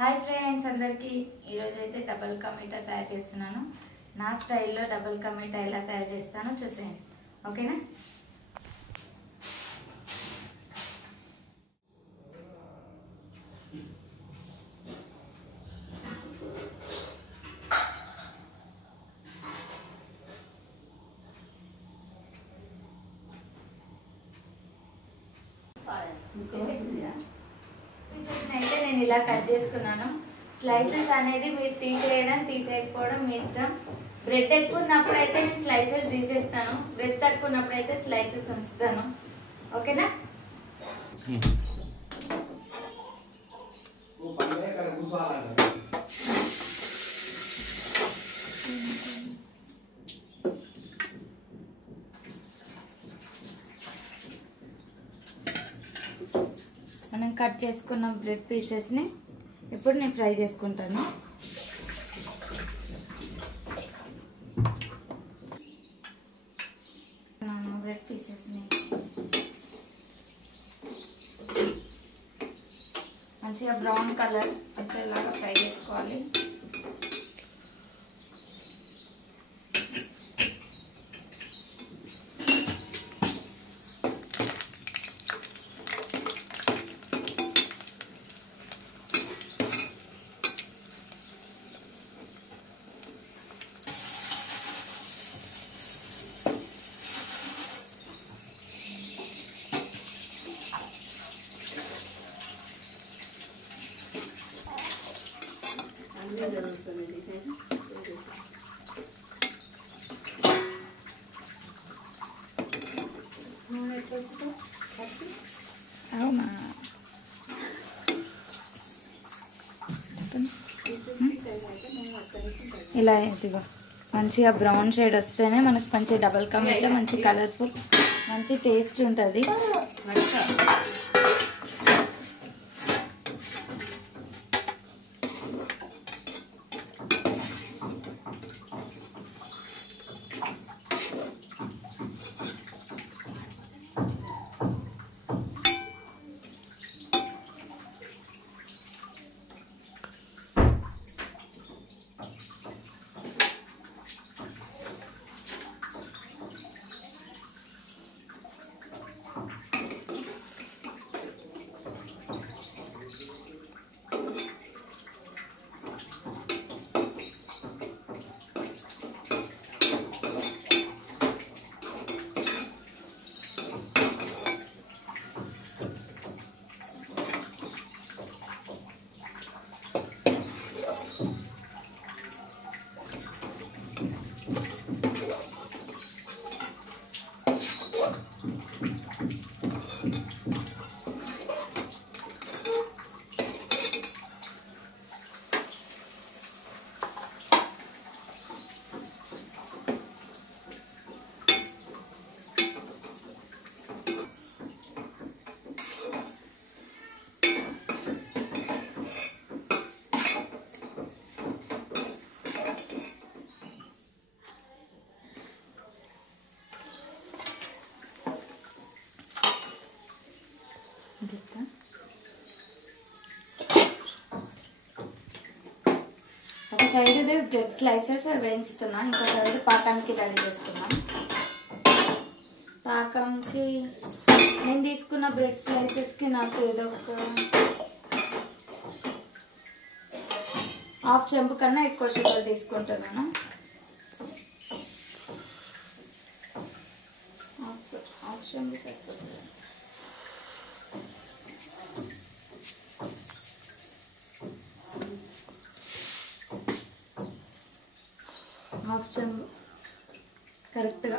Hi friends అందరికీ ఈరోజు అయితే డబుల్ కా మీఠా తయారు చేస్తున్నాను. నా స్టైల్లో డబుల్ కా మీఠా ఎలా తయారు చేస్తానో చూసేయండి, ఓకేనా? అయితే నేను ఇలా కట్ చేసుకున్నాను. స్లైసెస్ అనేది మీరు తీసేయడం తీసేయకపోవడం మీ ఇష్టం. బ్రెడ్ ఎక్కువ ఉన్నప్పుడు అయితే నేను స్లైసెస్ తీసేస్తాను, బ్రెడ్ తక్కువ ఉన్నప్పుడు అయితే స్లైసెస్ ఉంచుతాను, ఓకేనా? మనం కట్ చేసుకున్న బ్రెడ్ పీసెస్ని ఇప్పుడు నేను ఫ్రై చేసుకుంటాను. బ్రెడ్ పీసెస్ని మంచిగా బ్రౌన్ కలర్ వచ్చేలాగా ఫ్రై చేసుకోవాలి. అవునా, ఇలా ఇదిగో మంచిగా బ్రౌన్ షేడ్ వస్తేనే మనకు మంచి డబుల్ కా మీఠా మంచి కలర్ఫుల్ మంచి టేస్ట్ ఉంటుంది. ఒక సైడ్ బ్రెడ్ స్లైసెస్ వేయించుతున్నా, ఇంకో సైడ్ పాకానికి రెడీ చేసుకున్నాం. పాకంకి నేను తీసుకున్న బ్రెడ్ స్లైసెస్కి నాకు ఏదో ఒక హాఫ్ చెంపు కన్నా ఎక్కువ షుగర్ తీసుకుంటున్నాను. హాఫ్ చెంపు సరిపోతుంది. హాఫ్ చెంపు కరెక్ట్గా.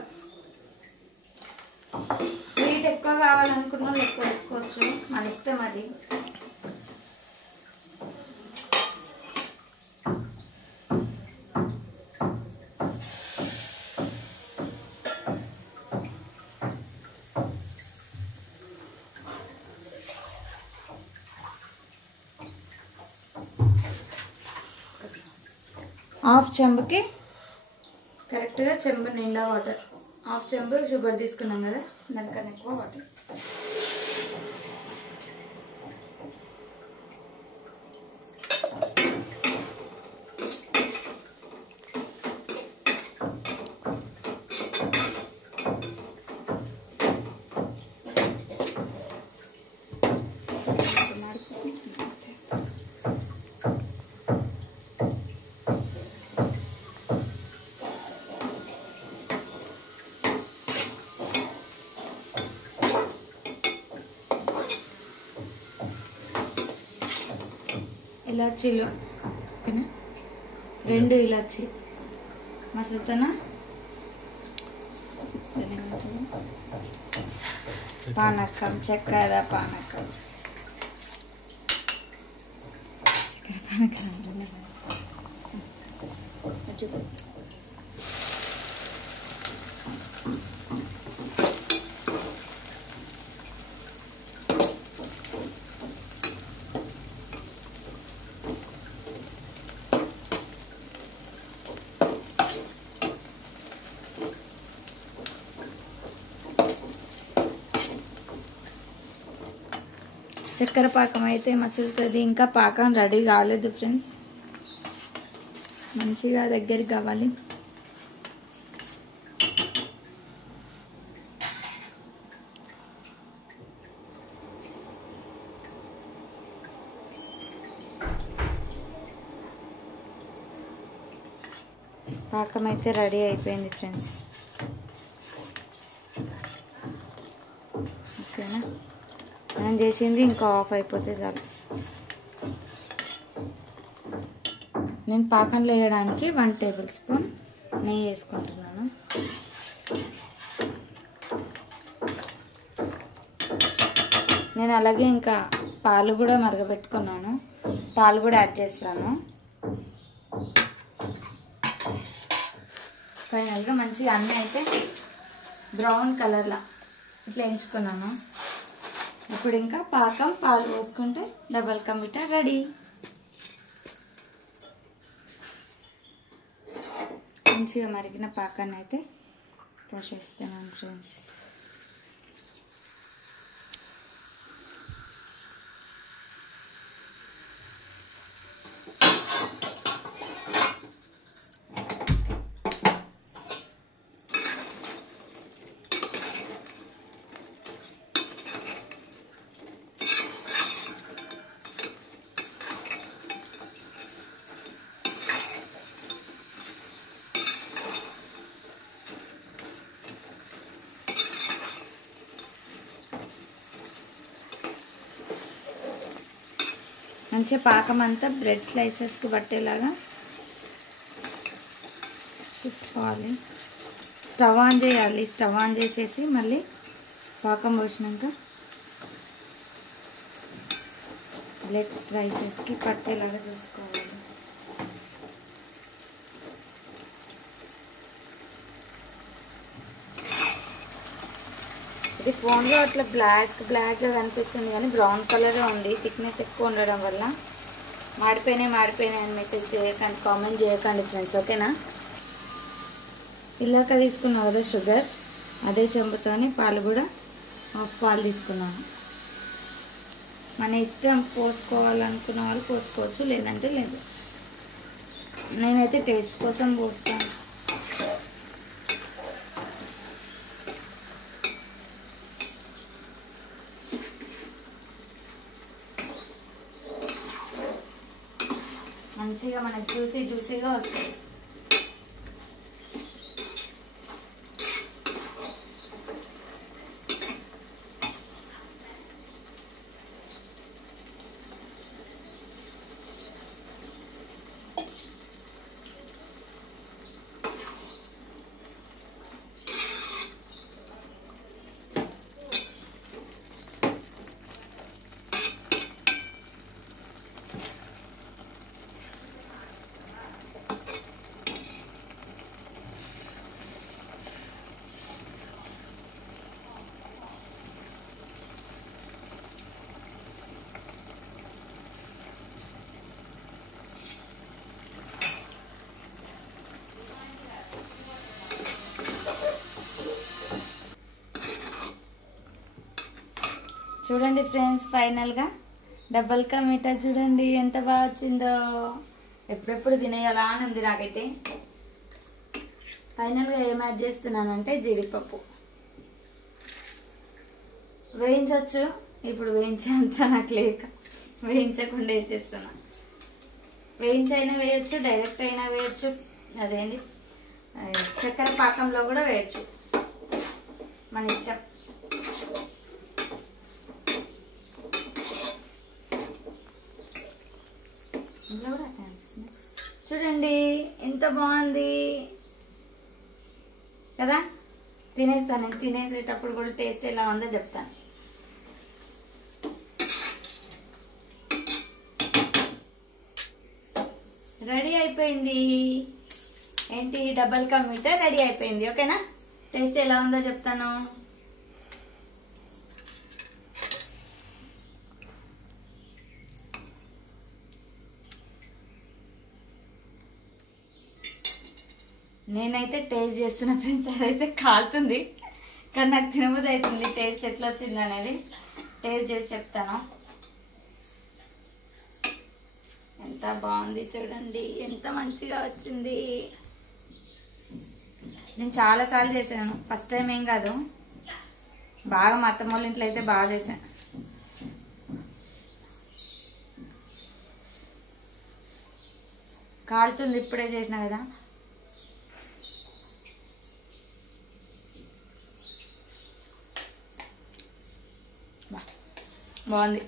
స్వీట్ ఎక్కువ కావాలనుకున్న వాళ్ళు ఎక్కువ వేసుకోవచ్చు, మన ఇష్టం అది. హాఫ్ చెంబుకి కరెక్ట్గా చెంబు నిండా వాటర్, హాఫ్ చెంబు షుగర్ తీసుకున్నాం కదా, దానికన్నా ఎక్కువ వాటర్. ఇలాచీలు ఓకేనా, 2 ఇలాచీ మసులుతానా, పానకం, చక్కెర పానకం, చక్కెర పాకం అయితే మసులుతుంది. ఇంకా పాకం రెడీ కాలేదు ఫ్రెండ్స్, మంచిగా దగ్గరికి కావాలి. పాకం అయితే రెడీ అయిపోయింది ఫ్రెండ్స్, ఓకేనా. మనం చేసింది ఇంకా ఆఫ్ అయిపోతే చాలు. నేను పాకంలో వేయడానికి 1 టేబుల్ స్పూన్ నెయ్యి వేసుకుంటున్నాను. నేను అలాగే ఇంకా పాలు కూడా మరగబెట్టుకున్నాను, పాలు కూడా యాడ్ చేస్తాను. ఫైనల్గా మంచిగా అన్నీ అయితే బ్రౌన్ కలర్లా ఇట్లా ఎంచుకున్నాను. ఇప్పుడు ఇంకా పాకం పాలు పోసుకుంటే డబల్ కా మీఠా రెడీ. మంచిగా మరిగిన పాకాన్ని అయితే పోసేస్తున్నాను ఫ్రెండ్స్. మంచిగా పాకం అంతా బ్రెడ్ స్లైసెస్కి పట్టేలాగా చూసుకోవాలి. స్టవ్ ఆన్ చేయాలి. స్టవ్ ఆన్ చేసేసి మళ్ళీ పాకం పోసినాక బ్రెడ్ స్లైసెస్కి పట్టేలాగా చూసుకోవాలి. ఇది ఫోన్లో అట్లా బ్లాక్గా కనిపిస్తుంది కానీ బ్రౌన్ కలరే ఉంది. థిక్నెస్ ఎక్కువ ఉండడం వల్ల మాడిపోయినాయి అని మెసేజ్ చేయకండి, కామెంట్ చేయకండి ఫ్రెండ్స్, ఓకేనా. ఇలాక తీసుకున్నా కదా షుగర్, అదే చెంబుతోని పాలు కూడా 1/2 పాలు తీసుకున్నాను. మన ఇష్టం, పోసుకోవాలనుకున్న వాళ్ళు పోసుకోవచ్చు, లేదంటే లేదు. నేనైతే టేస్ట్ కోసం పోస్తాను. మంచిగా మనకు జ్యూసీగా వస్తుంది. చూడండి ఫ్రెండ్స్, ఫైనల్గా డబల్ కా మీఠా చూడండి ఎంత బాగా వచ్చిందో. ఎప్పుడెప్పుడు తినేయాలా అని ఉంది నాకైతే. ఫైనల్గా ఏం యాడ్ చేస్తున్నానంటే జీడిపప్పు వేయించవచ్చు. ఇప్పుడు వేయించేంత నాకు లేక వేయించకుండా వేసేస్తున్నా. వేయించైనా వేయచ్చు, డైరెక్ట్ అయినా వేయచ్చు, అదేంటి చక్కెర పాకంలో కూడా వేయచ్చు, మన ఇష్టం. ఇంట్లో కూడా అట్లా అనిపిస్తుంది. చూడండి ఎంత బాగుంది కదా. తినేస్తాను, నేను తినేసేటప్పుడు కూడా టేస్ట్ ఎలా ఉందో చెప్తాను. రెడీ అయిపోయింది. ఏంటి డబల్ కా మీఠా రెడీ అయిపోయింది. ఓకేనా, టేస్ట్ ఎలా ఉందో చెప్తాను. నేనైతే టేస్ట్ చేస్తున్నా ఫ్రెండ్స్, అదైతే కాలుతుంది కానీ నాకు తినబుద్ధి అవుతుంది. టేస్ట్ ఎట్లా వచ్చింది అనేది టేస్ట్ చేసి చెప్తాను. ఎంత బాగుంది చూడండి, ఎంత మంచిగా వచ్చింది. నేను చాలాసార్లు చేశాను, ఫస్ట్ టైం ఏం కాదు. బాగా మా అత్తమ్మ వాళ్ళ ఇంట్లో అయితే బాగా చేశాను. కాలుతుంది, ఇప్పుడే చేసిన కదా. బాగుంది,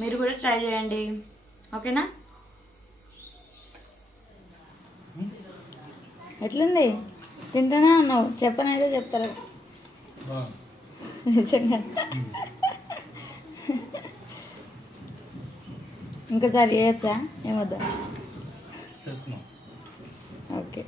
మీరు కూడా ట్రై చేయండి. ఓకేనా, ఎట్లుంది? తింటానా అన్నావు, చెప్పనైతే చెప్తారు నిజంగా. ఇంకోసారి చేయొచ్చా? ఏమొద్దా? ఓకే.